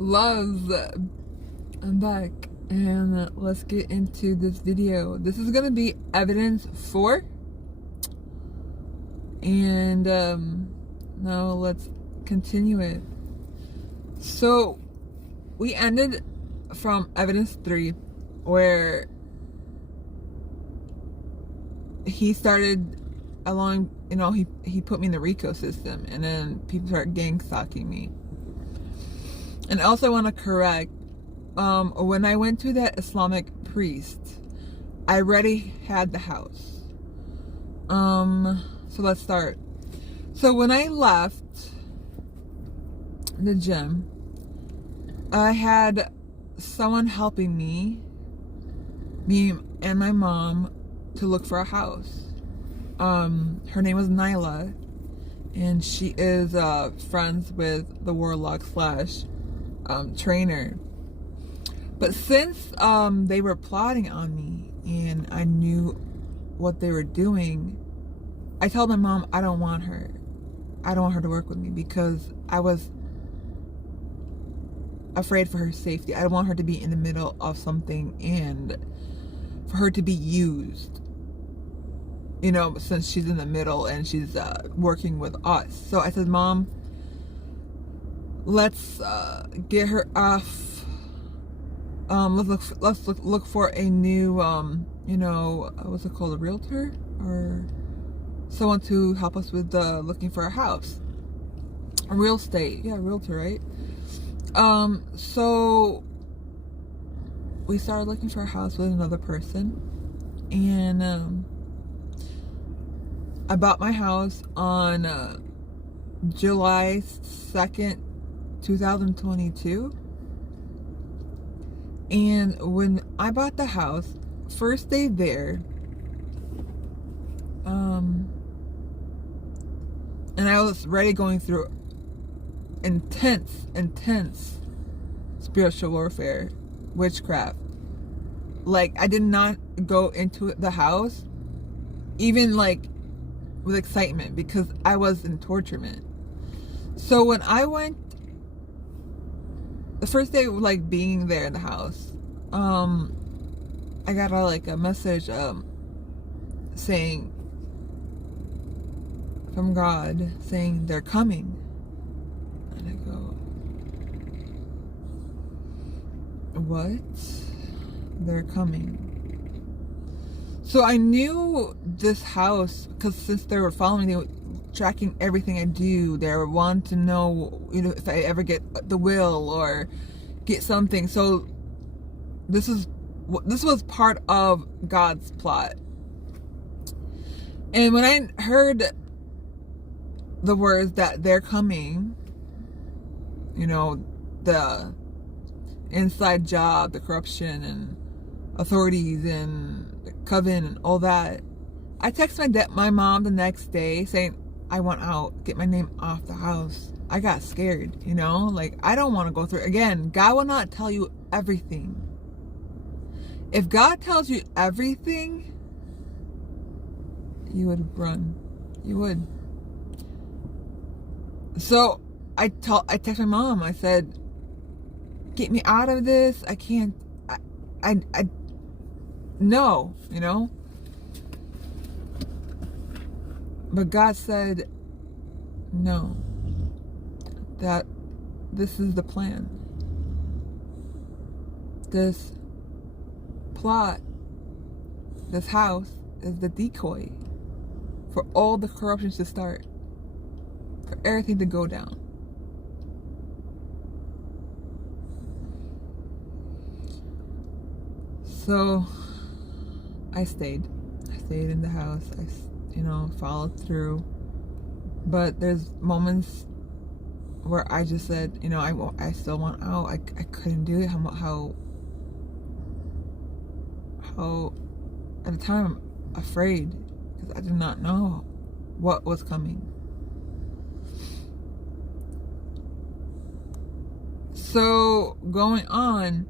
Loves, I'm back, and let's get into this video. This is gonna be evidence 4, and now let's continue it. So we ended from evidence 3, where he started allowing, he put me in the RICO system, and then people started gang stalking me. And also I want to correct, when I went to that Islamic priest, I already had the house. So let's start. So when I left the gym, I had someone helping me and my mom, to look for a house. Her name was Nyla, and she is friends with the warlock slash trainer. But since they were plotting on me and I knew what they were doing, I told my mom I don't want her to work with me, because I was afraid for her safety. I don't want her to be in the middle of something and for her to be used, since she's in the middle and she's working with us. So I said, Mom, let's get her off. Let's look for a new what's it called, a realtor or someone to help us with looking for a house. A real estate, yeah, realtor, right? So we started looking for a house with another person, and I bought my house on July 2nd, 2022. And when I bought the house, first day there, and I was already going through intense spiritual warfare, witchcraft. Like, I did not go into the house even with excitement, because I was in torturement. So when I went, the first day being there in the house, I got a message saying from God, saying they're coming. And I go, what? They're coming. So I knew this house, because since they were following me, they were tracking everything I do. They were wanting to know, if I ever get the will or get something. So this was part of God's plot. And when I heard the words that they're coming, the inside job, the corruption and authorities and the coven and all that, I texted my mom the next day saying, I want out, get my name off the house. I got scared, I don't want to go through it again. God will not tell you everything. If God tells you everything, you would run. You would. So I texted my mom. I said, get me out of this. I can't. No, But God said, no, that this is the plan. This plot, this house is the decoy for all the corruptions to start, for everything to go down. So I stayed in the house. I followed through. But there's moments where I just said, I still want out. I couldn't do it. How at the time I'm afraid, because I did not know what was coming. So going on,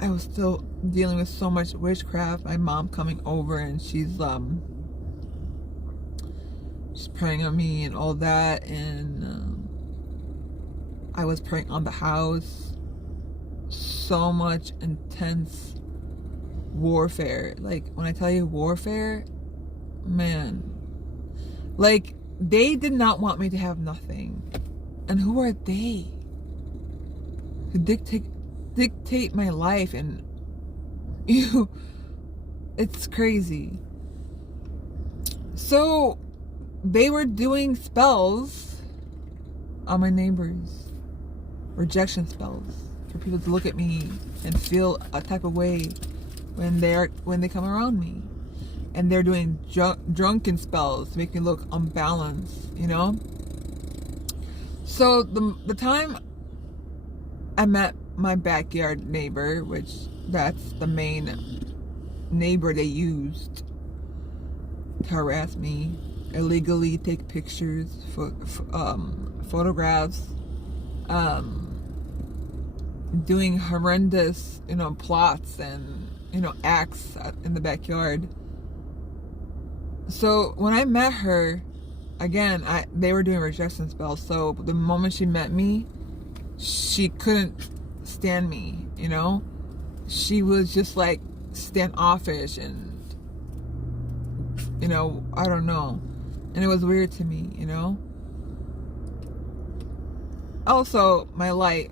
I was still dealing with so much witchcraft. My mom coming over, and she's just preying on me and all that. And I was preying on the house. So much intense warfare. Like, when I tell you warfare, man, like, they did not want me to have nothing. And who are they to dictate my life? And it's crazy. So they were doing spells on my neighbors, rejection spells, for people to look at me and feel a type of way when they come around me. And they're doing drunken spells to make me look unbalanced, you know? So the time I met my backyard neighbor, which that's the main neighbor they used to harass me, illegally take pictures, photographs, doing horrendous, plots and, acts in the backyard. So when I met her, again, they were doing rejection spells. So the moment she met me, she couldn't stand me, She was just like standoffish and, I don't know. And it was weird to me, Also, my light,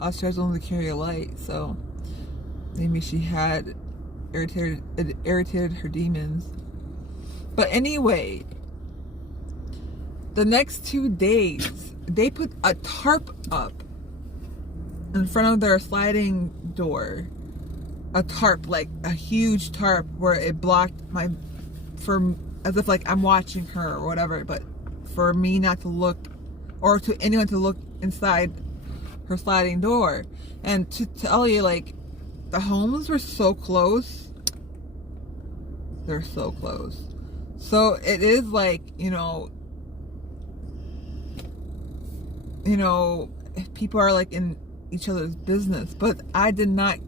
I was struggling to carry a light, so maybe she had irritated her demons. But anyway, the next 2 days, they put a tarp up in front of their sliding door. A tarp, like a huge tarp, where it blocked as if like I'm watching her or whatever, but for me not to look, or to anyone to look inside her sliding door. And to tell you, like, the homes were so close. They're so close. So it is like, people are like in each other's business. But I did not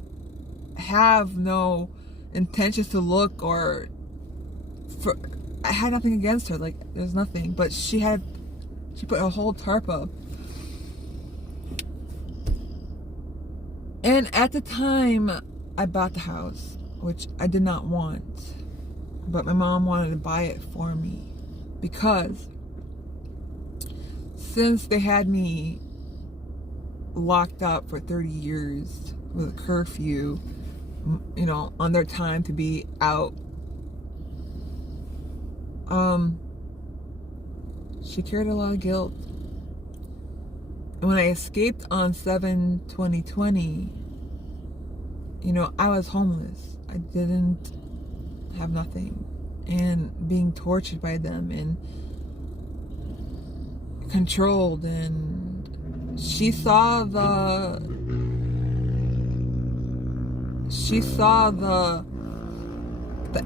have no intentions to look, or I had nothing against her. Like, there's nothing. But she put a whole tarp up. And at the time, I bought the house, which I did not want. But my mom wanted to buy it for me, because since they had me locked up for 30 years with a curfew, on their time to be out, she carried a lot of guilt. And when I escaped on 7/20/20, I was homeless. I didn't have nothing, and being tortured by them and controlled. And she saw the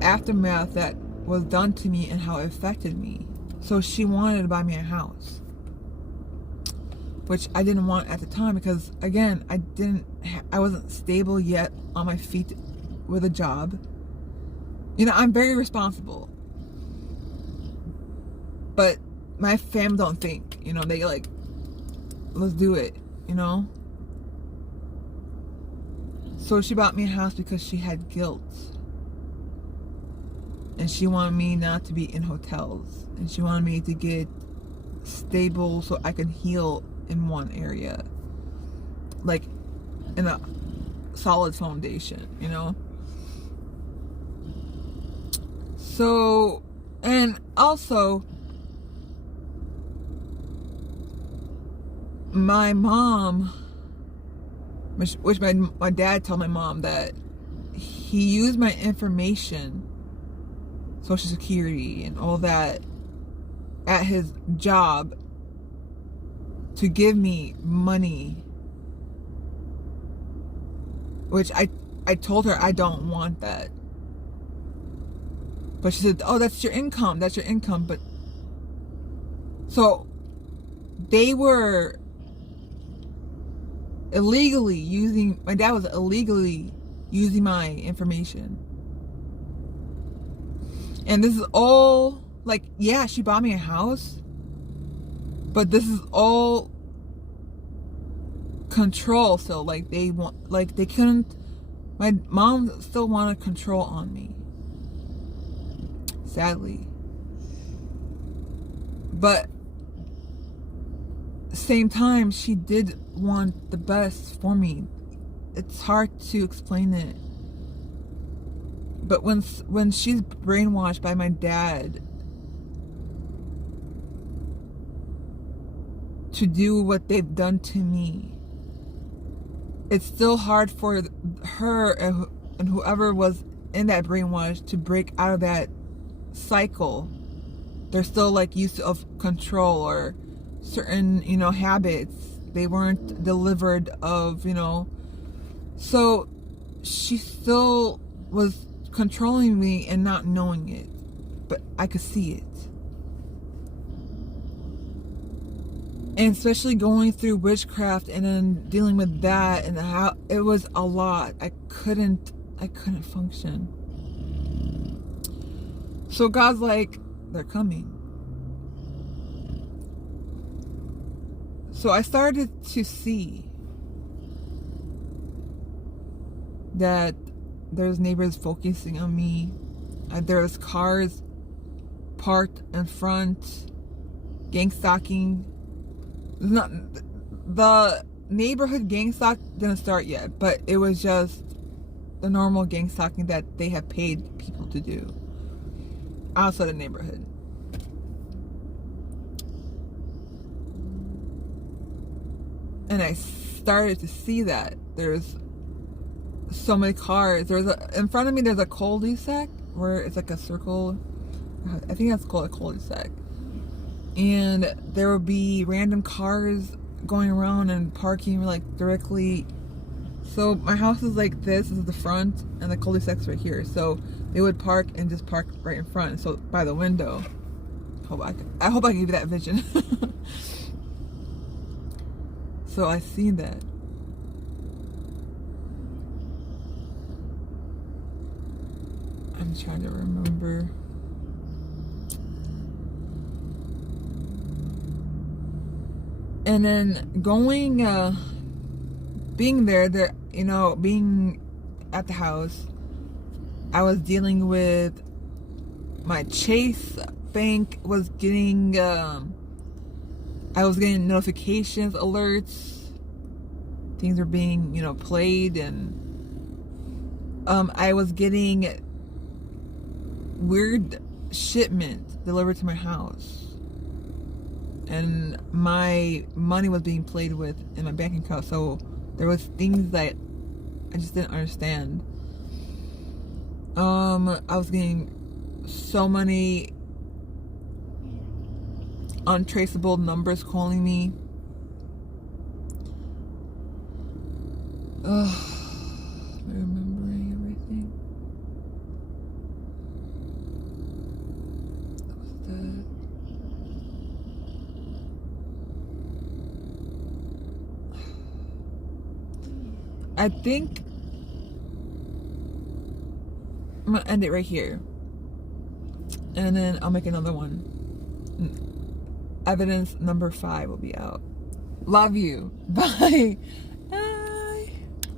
aftermath that was done to me and how it affected me. So she wanted to buy me a house, which I didn't want at the time, because again, I wasn't stable yet on my feet with a job. I'm very responsible, but my fam don't think, they like, let's do it, So she bought me a house because she had guilt, and she wanted me not to be in hotels, and she wanted me to get stable so I could heal in one area, like in a solid foundation, So, and also, my mom, which my dad told my mom that he used my information, Social Security and all that, at his job to give me money, which I told her I don't want that. But she said, oh, that's your income. But so they were illegally using, my dad was illegally using my information. And this is all Like, yeah, she bought me a house, but this is all control. So like they want, like they couldn't, my mom still wanted control on me, sadly. But same time, she did want the best for me. It's hard to explain it. But when she's brainwashed by my dad to do what they've done to me, it's still hard for her and whoever was in that brainwash to break out of that cycle. They're still like used to of control or certain, habits they weren't delivered of, so she still was controlling me and not knowing it, but I could see it. And especially going through witchcraft and then dealing with that, and how it was a lot. I couldn't function. So God's like, they're coming. So I started to see that there's neighbors focusing on me. There's cars parked in front, gang stalking. Not the neighborhood gang stalk didn't start yet, but it was just the normal gang stalking that they have paid people to do outside the neighborhood. And I started to see that there's so many cars. In front of me there's a cul-de-sac where it's like a circle. I think that's called a cul-de-sac. And there will be random cars going around and parking like directly. So my house is like this is the front, and the cul-de-sac's right here. So they would park and just park right in front. So by the window. I hope I can give you that vision. So I seen that. I'm trying to remember. And then being there, being at the house, I was dealing with my Chase bank was getting, I was getting notifications, alerts, things were being, played, and I was getting weird shipment delivered to my house, and my money was being played with in my bank account. So there was things that I just didn't understand. I was getting so many untraceable numbers calling me. Am I remembering everything? What was that? I think I'm gonna end it right here, and then I'll make another one. Evidence number 5 will be out. Love you. Bye.